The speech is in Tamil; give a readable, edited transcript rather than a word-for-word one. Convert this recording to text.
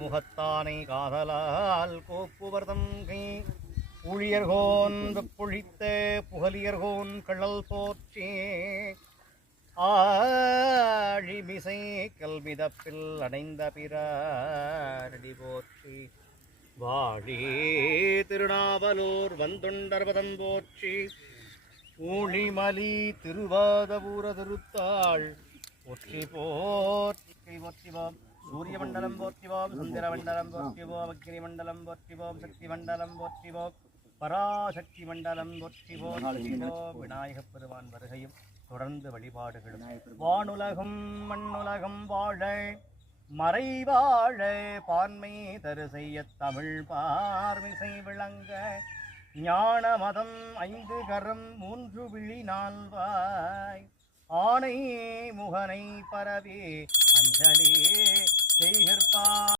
முகத்தானை காதலால் கோப்புவர்தம் கை ஊழியர்கோன் வெப்பொழித்த புகலியர்கோன் கள்ளல் போற்றி ஆழிமிசை கல்மிதப்பில் அடைந்த பிறடி போற்றி வாழி திருநாவலூர் வந்துண்டர்வதம் போற்றி ஊழிமலி திருவாதபூர திருத்தாள் போற்றி போற்றி போற்றிவோம் சூரியமண்டலம் போற்றிவோம் சந்திரமண்டலம் போற்றிவோம் அக்னிமண்டலம் போற்றிவோம் சக்தி மண்டலம் போற்றிவோம் பராசக்தி மண்டலம் போற்றிவோம் விநாயகப் பெருமான் வருகையும் தொடர்ந்து வழிபாடுகளும் வானுலகம் மண்ணுலகம் வாழ மறைவாழ பான்மை தரு செய்ய தமிழ் பார்மிசை விளங்க ஞான மதம் 5 கரம் 3 விழி 4 வாய் ஆனை முகனை பரவே அஞ்சலே செய்கிற்பார்.